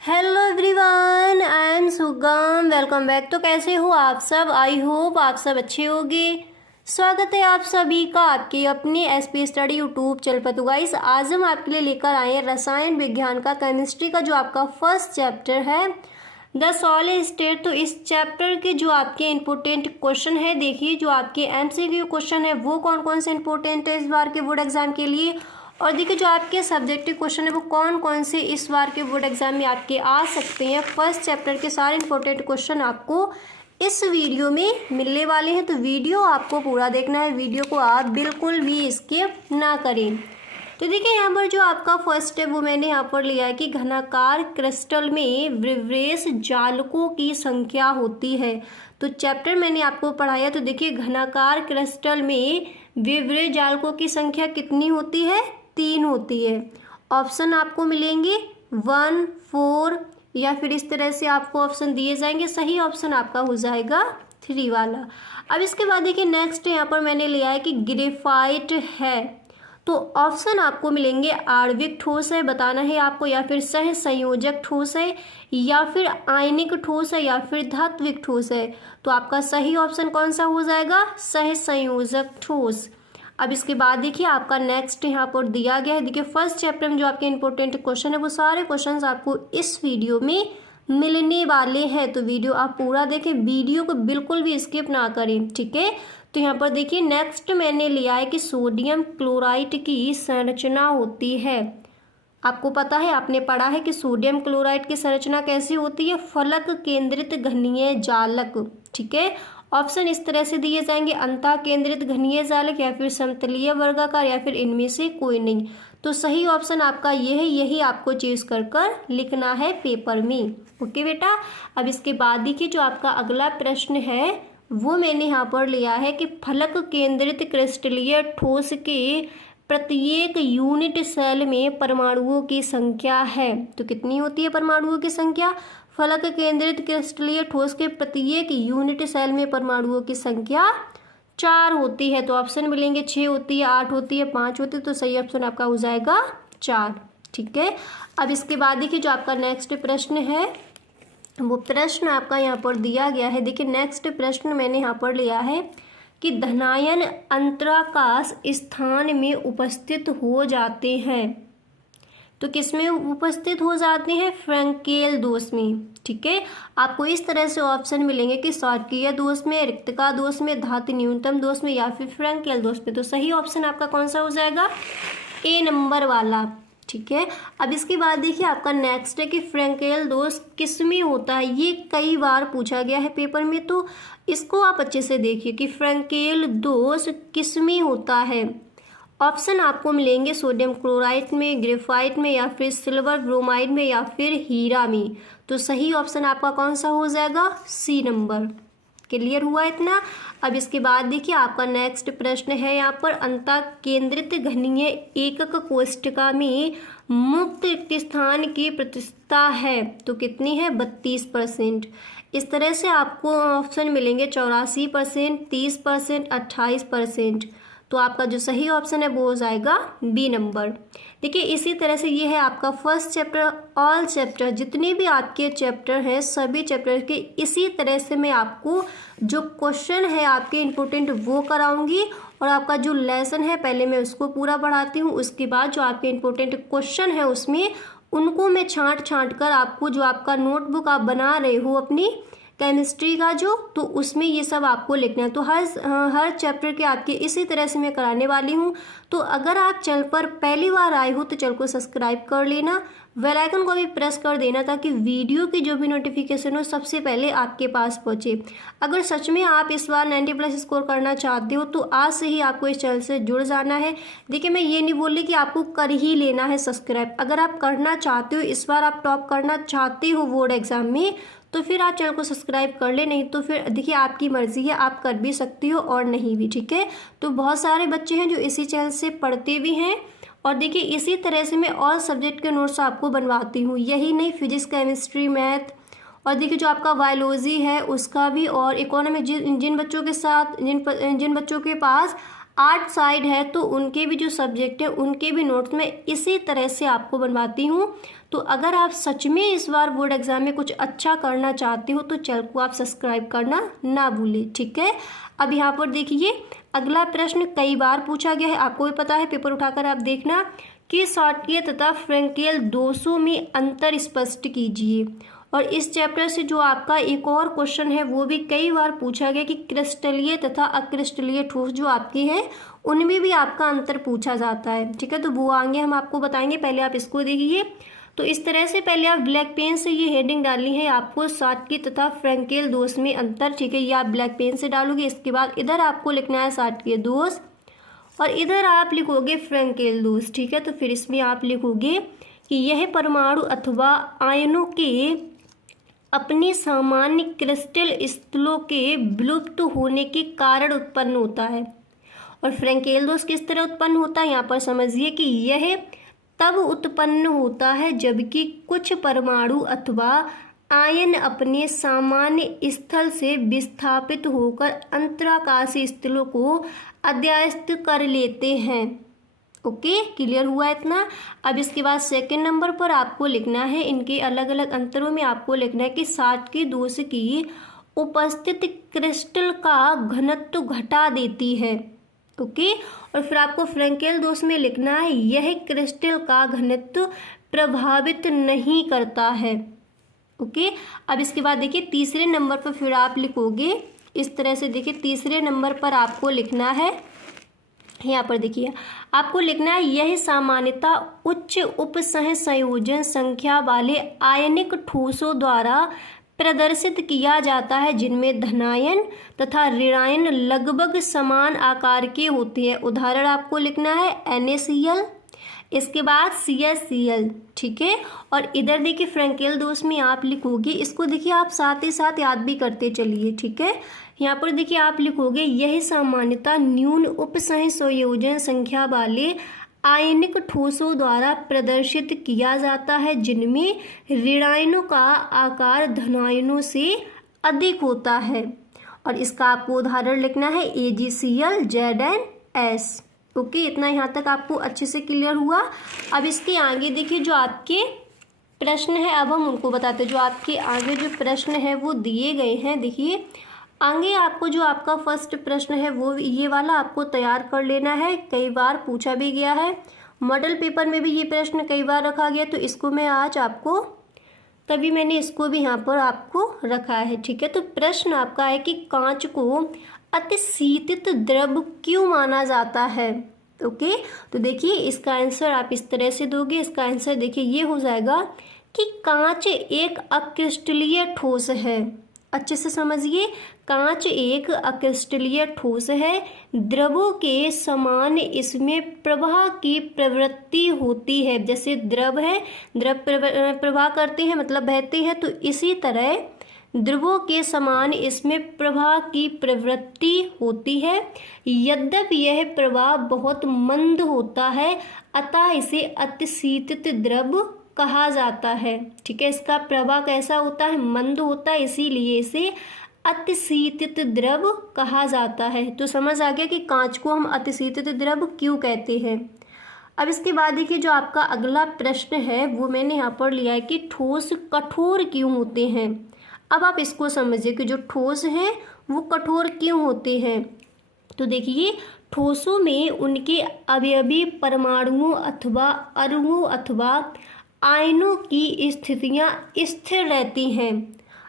Hello everyone, I am सुगम। Welcome back. तो कैसे हो आप सब? आई होप आप सब अच्छे होंगे। स्वागत है आप सभी का आपके अपने एसपी स्टडी यूट्यूब चैनल पर। तो गाइस, आज हम आपके लिए लेकर आए हैं रसायन विज्ञान का केमिस्ट्री का जो आपका फर्स्ट चैप्टर है द सॉलिड स्टेट। तो इस चैप्टर के जो आपके इंपॉर्टेंट क्वेश्चन है, देखिए जो आपके एमसीक्यू क्वेश्चन है वो कौन कौन से इंपॉर्टेंट है इस बार के बोर्ड एग्जाम के लिए, और देखिए जो आपके सब्जेक्टिव क्वेश्चन है वो कौन कौन से इस बार के बोर्ड एग्जाम में आपके आ सकते हैं। फर्स्ट चैप्टर के सारे इंपॉर्टेंट क्वेश्चन आपको इस वीडियो में मिलने वाले हैं, तो वीडियो आपको पूरा देखना है। वीडियो को आप बिल्कुल भी स्किप ना करें। तो देखिए यहाँ पर जो आपका फर्स्ट है वो मैंने यहाँ पर लिया है कि घनाकार क्रिस्टल में विवरेश जालकों की संख्या होती है। तो चैप्टर मैंने आपको पढ़ाया। तो देखिए घनाकार क्रिस्टल में विवरेश जालकों की संख्या कितनी होती है? 3 होती है। ऑप्शन आपको मिलेंगे 1, 4 या फिर इस तरह से आपको ऑप्शन दिए जाएंगे। सही ऑप्शन आपका हो जाएगा 3 वाला। अब इसके बाद देखिए नेक्स्ट यहाँ पर मैंने लिया है कि ग्रेफाइट है। तो ऑप्शन आपको मिलेंगे आणविक ठोस है, बताना है आपको, या फिर सह संयोजक ठोस है, या फिर आयनिक ठोस है, या फिर धात्विक ठोस है। तो आपका सही ऑप्शन कौन सा हो जाएगा? सह संयोजक ठोस। अब इसके बाद देखिए आपका नेक्स्ट यहाँ पर दिया गया है। देखिए फर्स्ट चैप्टर में जो आपके इंपॉर्टेंट क्वेश्चन है वो सारे क्वेश्चंस आपको इस वीडियो में मिलने वाले हैं। तो वीडियो आप पूरा देखें, वीडियो को बिल्कुल भी स्किप ना करें, ठीक है। तो यहाँ पर देखिए नेक्स्ट मैंने लिया है कि सोडियम क्लोराइड की संरचना होती है। आपको पता है, आपने पढ़ा है कि सोडियम क्लोराइड की संरचना कैसी होती है? फलक केंद्रित घनीय जालक, ठीक है। ऑप्शन इस तरह से दिए जाएंगे, अंतः केंद्रित घनीय जालक, या फिर समतलीय वर्गाकार, या फिर इनमें से कोई नहीं। तो सही ऑप्शन आपका ये है, यही आपको चूज कर लिखना है पेपर में। ओके बेटा। अब इसके बाद देखिए जो आपका अगला प्रश्न है वो मैंने यहाँ पर लिया है कि फलक केंद्रित क्रिस्टलीय ठोस के प्रत्येक यूनिट सेल में परमाणुओं की संख्या है। तो कितनी होती है परमाणुओं की संख्या? फलक केंद्रित क्रिस्टलीय ठोस के प्रत्येक यूनिट सेल में परमाणुओं की संख्या 4 होती है। तो ऑप्शन मिलेंगे 6 होती है, 8 होती है, 5 होती है। तो सही ऑप्शन आपका हो जाएगा 4, ठीक है। अब इसके बाद देखिए जो आपका नेक्स्ट प्रश्न है वो प्रश्न आपका यहाँ पर दिया गया है। देखिए नेक्स्ट प्रश्न मैंने यहाँ पर लिया है कि धनायन अंतराकाश स्थान में उपस्थित हो जाते हैं। तो किस में उपस्थित हो जाते हैं? फ्रैंकेल दोष में, ठीक है। आपको इस तरह से ऑप्शन मिलेंगे कि सॉर्कीय दोष में, रिक्तका दोष में, धातु न्यूनतम दोष में, या फिर फ्रैंकेल दोष में। तो सही ऑप्शन आपका कौन सा हो जाएगा? ए नंबर वाला, ठीक है। अब इसके बाद देखिए आपका नेक्स्ट है कि फ्रैंकेल दोष किस में होता है। ये कई बार पूछा गया है पेपर में, तो इसको आप अच्छे से देखिए कि फ्रैंकेल दोष किस में होता है। ऑप्शन आपको मिलेंगे सोडियम क्लोराइड में, ग्रेफाइट में, या फिर सिल्वर ब्रोमाइड में, या फिर हीरा में। तो सही ऑप्शन आपका कौन सा हो जाएगा? सी नंबर। क्लियर हुआ इतना? अब इसके बाद देखिए आपका नेक्स्ट प्रश्न है यहाँ पर अंतः केंद्रित घनीय एकक कोष्ठिका में मुक्त रिक्त स्थान की प्रतिशतता है। तो कितनी है? 32%। इस तरह से आपको ऑप्शन मिलेंगे 84%, 30%, 28%। तो आपका जो सही ऑप्शन है वो हो जाएगा बी नंबर। देखिए इसी तरह से ये है आपका फर्स्ट चैप्टर। ऑल चैप्टर जितने भी आपके चैप्टर हैं सभी चैप्टर के इसी तरह से मैं आपको जो क्वेश्चन है आपके इम्पोर्टेंट वो कराऊंगी, और आपका जो लेसन है पहले मैं उसको पूरा पढ़ाती हूँ, उसके बाद जो आपके इम्पोर्टेंट क्वेश्चन है उसमें उनको मैं छांट कर आपको जो आपका नोटबुक आप बना रहे हो अपनी केमिस्ट्री का जो, तो उसमें ये सब आपको लिखना है। तो हर चैप्टर के आपके इसी तरह से मैं कराने वाली हूँ। तो अगर आप चैनल पर पहली बार आए हो तो चैनल को सब्सक्राइब कर लेना, बेल आइकन को भी प्रेस कर देना, ताकि वीडियो की जो भी नोटिफिकेशन हो सबसे पहले आपके पास पहुँचे। अगर सच में आप इस बार 90+ स्कोर करना चाहते हो तो आज से ही आपको इस चैनल से जुड़ जाना है। देखिए मैं ये नहीं बोल रही कि आपको कर ही लेना है सब्सक्राइब। अगर आप करना चाहते हो, इस बार आप टॉप करना चाहते हो बोर्ड एग्जाम में, तो फिर आप चैनल को सब्सक्राइब कर ले, नहीं तो फिर देखिए आपकी मर्जी है, आप कर भी सकती हो और नहीं भी, ठीक है। तो बहुत सारे बच्चे हैं जो इसी चैनल से पढ़ते भी हैं, और देखिए इसी तरह से मैं ऑल सब्जेक्ट के नोट्स आपको बनवाती हूँ। यही नहीं, फिजिक्स, केमिस्ट्री, मैथ, और देखिए जो आपका बायोलॉजी है उसका भी, और इकोनॉमिक जिन बच्चों के साथ जिन बच्चों के पास आर्ट साइड है तो उनके भी जो सब्जेक्ट है उनके भी नोट्स मैं इसी तरह से आपको बनवाती हूँ। तो अगर आप सच में इस बार बोर्ड एग्जाम में कुछ अच्छा करना चाहते हो तो चैनल को आप सब्सक्राइब करना ना भूलें, ठीक है। अब यहाँ पर देखिए अगला प्रश्न कई बार पूछा गया है, आपको भी पता है, पेपर उठाकर आप देखना कि शॉर्टकियर तथा फ्रैंकेल दोषों में अंतर स्पष्ट कीजिए। और इस चैप्टर से जो आपका एक और क्वेश्चन है वो भी कई बार पूछा गया कि क्रिस्टलीय तथा अक्रिस्टलीय ठोस जो आपके हैं उनमें भी आपका अंतर पूछा जाता है, ठीक है। तो वो आगे हम आपको बताएंगे, पहले आप इसको देखिए। तो इस तरह से पहले आप ब्लैक पेन से ये हेडिंग डालनी है आपको, शॉर्टकियर तथा फ्रैंकेल दोष में अंतर, ठीक है। ये आप ब्लैक पेन से डालोगे। इसके बाद इधर आपको लिखना है शॉर्टकियर दोष और इधर आप लिखोगे फ्रैंकेल दोष, ठीक है। तो फिर इसमें आप लिखोगे कि यह परमाणु अथवा आयनों के अपने सामान्य क्रिस्टल स्थलों के विलुप्त होने के कारण उत्पन्न होता है। और फ्रैंकेल दोष किस तरह उत्पन्न होता है, यहाँ पर समझिए कि यह तब उत्पन्न होता है जबकि कुछ परमाणु अथवा आयन अपने सामान्य स्थल से विस्थापित होकर अंतराकाशीय स्थलों को अध्यास्त कर लेते हैं। ओके, क्लियर हुआ इतना। अब इसके बाद सेकंड नंबर पर आपको लिखना है, इनके अलग अलग अंतरों में आपको लिखना है कि शॉर्टकियर दोष की उपस्थिति क्रिस्टल का घनत्व घटा देती है। ओके, और फिर आपको फ्रैंकेल दोष में लिखना है यह क्रिस्टल का घनत्व प्रभावित नहीं करता है। ओके, अब इसके बाद देखिए तीसरे नंबर पर फिर आप लिखोगे इस तरह से। देखिए तीसरे नंबर पर आपको लिखना है, यहाँ पर देखिए आपको लिखना है यह सामान्यतः उच्च उपसह संयोजन संख्या वाले आयनिक ठोसों द्वारा प्रदर्शित किया जाता है जिनमें धनायन तथा ऋणायन लगभग समान आकार के होते हैं। उदाहरण आपको लिखना है NaCl, इसके बाद CaCl, ठीक है। और इधर देखिए फ्रैंकेल दोष में आप लिखोगे, इसको देखिए आप साथ ही साथ याद भी करते चलिए, ठीक है। यहाँ पर देखिए आप लिखोगे यह सामान्यतः न्यून उपसह संयोजन संख्या वाले आयनिक ठोसों द्वारा प्रदर्शित किया जाता है जिनमें ऋणायनों का आकार धनायनों से अधिक होता है। और इसका आपको उदाहरण लिखना है AgCl, ZnS। ओके, इतना यहाँ तक आपको अच्छे से क्लियर हुआ। अब इसके आगे देखिए जो आपके प्रश्न है, अब हम उनको बताते हैं। जो आपके आगे जो प्रश्न है वो दिए गए हैं, देखिए आगे आपको जो आपका फर्स्ट प्रश्न है वो ये वाला आपको तैयार कर लेना है, कई बार पूछा भी गया है, मॉडल पेपर में भी ये प्रश्न कई बार रखा गया, तो इसको मैं आज आपको तभी मैंने इसको भी यहाँ पर आपको रखा है, ठीक है। तो प्रश्न आपका है कि कांच को अतिशीतित द्रव क्यों माना जाता है। ओके, तो देखिए इसका आंसर आप इस तरह से दोगे। इसका आंसर देखिए ये हो जाएगा कि कांच एक अक्रिस्टलीय ठोस है। अच्छे से समझिए, कांच एक अक्रिस्टलीय ठोस है, द्रवों के समान इसमें प्रवाह की प्रवृत्ति होती है। जैसे द्रव है, द्रव प्रवाह करते हैं मतलब बहते हैं, तो इसी तरह द्रवों के समान इसमें प्रवाह की प्रवृत्ति होती है। यद्यपि यह प्रवाह बहुत मंद होता है अतः इसे अतिशीतित द्रव कहा जाता है, ठीक है। इसका प्रवाह कैसा होता है, मंद होता है, इसीलिए इसे अतिशीतित द्रव कहा जाता है। तो समझ आ गया कि कांच को हम अतिशीतित द्रव क्यों कहते हैं। अब इसके बाद देखिए जो आपका अगला प्रश्न है वो मैंने यहाँ पर लिया है कि ठोस कठोर क्यों होते हैं। अब आप इसको समझिए कि जो ठोस हैं वो कठोर क्यों होते हैं। तो देखिए ठोसों में उनके अवयवी परमाणुओं अथवा अणुओं अथवा आयनों की स्थितियां स्थिर रहती हैं।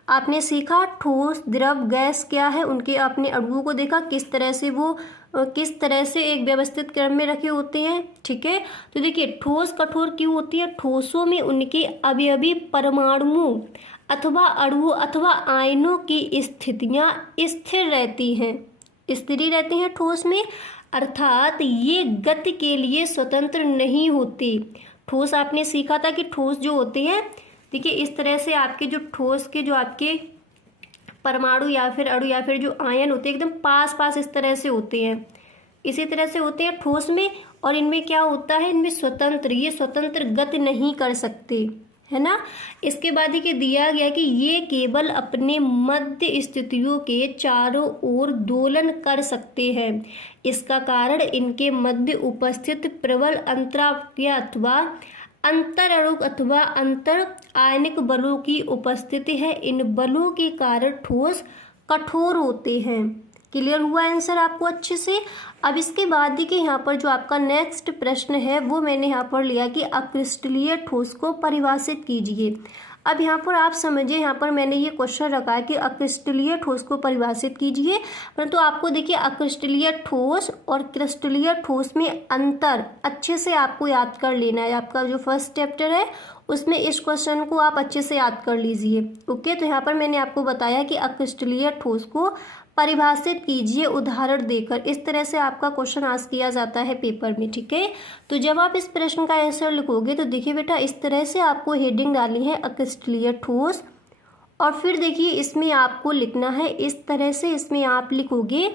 आपने सीखा ठोस, द्रव, गैस क्या है, उनके आपने अणुओं को देखा किस तरह से वो किस तरह से एक व्यवस्थित क्रम में रखे होते हैं, ठीक है। तो देखिए ठोस कठोर क्यों होती है, ठोसों में उनके अवयवी परमाणुओं अथवा अणुओं अथवा आयनों की स्थितियां स्थिर रहती हैं, स्थिर रहती हैं ठोस में, अर्थात ये गति के लिए स्वतंत्र नहीं होती। ठोस आपने सीखा था कि ठोस जो होते हैं, देखिए इस तरह से आपके जो ठोस के जो आपके परमाणु या फिर अणु या फिर जो आयन होते हैं एकदम पास पास इस तरह से होते हैं, इसी तरह से होते हैं ठोस में। और इनमें क्या होता है, इनमें ये स्वतंत्र गति नहीं कर सकते, है ना। इसके बाद ही दिया गया कि ये केवल अपने मध्य स्थितियों के चारों ओर दोलन कर सकते हैं। इसका कारण इनके मध्य उपस्थित प्रबल अंतराक्रिया अथवा अंतराणु अथवा अंतर आयनिक बलों की उपस्थिति है। इन बलों के कारण ठोस कठोर होते हैं। क्लियर हुआ आंसर आपको अच्छे से। अब इसके बाद देखिए यहाँ पर जो आपका नेक्स्ट प्रश्न है वो मैंने यहाँ पर लिया कि अक्रिस्टलीय ठोस को परिभाषित कीजिए। अब यहाँ पर आप समझिए, यहाँ पर मैंने ये क्वेश्चन रखा है कि अक्रिस्टलीय ठोस को परिभाषित कीजिए, परंतु आपको देखिए अक्रिस्टलीय ठोस और क्रिस्टलीय ठोस में अंतर अच्छे से आपको याद कर लेना है। आपका जो फर्स्ट चैप्टर है उसमें इस क्वेश्चन को आप अच्छे से याद कर लीजिए। ओके, तो यहाँ पर मैंने आपको बताया कि अक्रिस्टलीय ठोस को परिभाषित कीजिए उदाहरण देकर। इस तरह से आपका क्वेश्चन आस्क किया जाता है पेपर में, ठीक है। तो जब आप इस प्रश्न का आंसर लिखोगे तो देखिए बेटा इस तरह से आपको हेडिंग डालनी है अक्रिस्टलीय ठोस, और फिर देखिए इसमें आपको लिखना है इस तरह से। इसमें आप लिखोगे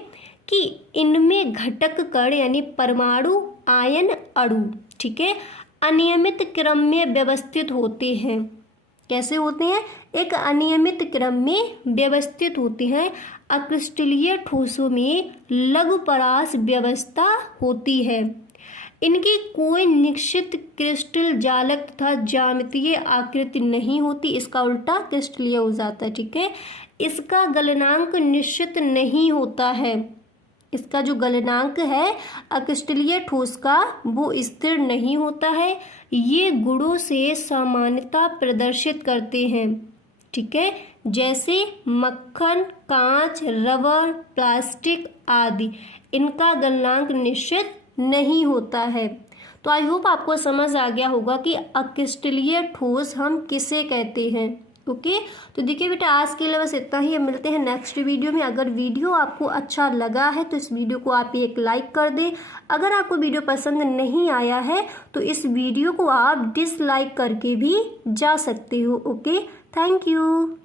कि इनमें घटक कण यानी परमाणु, आयन, अणु, ठीक है, अनियमित क्रम में व्यवस्थित होते हैं। कैसे होते हैं? एक अनियमित क्रम में व्यवस्थित होते हैं। अक्रिस्टलीय ठोसों में लघुपरास व्यवस्था होती है। इनकी कोई निश्चित क्रिस्टल जालक तथा ज्यामितीय आकृति नहीं होती। इसका उल्टा क्रिस्टलीय हो जाता है, ठीक है। इसका गलनांक निश्चित नहीं होता है। इसका जो गलनांक है अक्रिस्टलीय ठोस का वो स्थिर नहीं होता है। ये गुणों से सामान्यता प्रदर्शित करते हैं, ठीक है, जैसे मक्खन, कांच, रबर, प्लास्टिक आदि। इनका गलनांक निश्चित नहीं होता है। तो आई होप आपको समझ आ गया होगा कि अक्रिस्टलीय ठोस हम किसे कहते हैं। ओके, तो देखिए बेटा आज के लिए बस इतना ही। अब मिलते हैं नेक्स्ट वीडियो में। अगर वीडियो आपको अच्छा लगा है तो इस वीडियो को आप एक लाइक कर दें। अगर आपको वीडियो पसंद नहीं आया है तो इस वीडियो को आप डिसलाइक करके भी जा सकते हो। Okay, thank you.